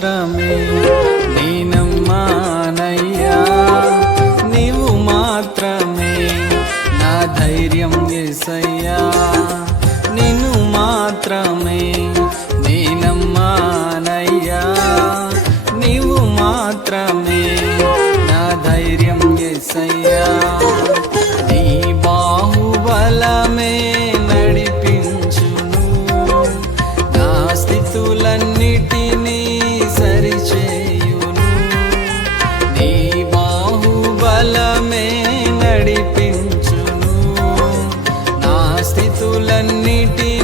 మాత్రమే నేనమ్మానయ్యా, నీవు మాత్రమే నా ధైర్యం యేసయ్యా, నిన్ను మాత్రమే నేనమ్మానయ్యా, నీవు మాత్రమే నా ధైర్యం యేసయ్యా. నీ బాహుబలమే నడిపించును, నా స్థితులన్నిటినీ సరిచేయును. నీ బాహుబలమే నడిపించును, నా స్థితులన్నిటినీ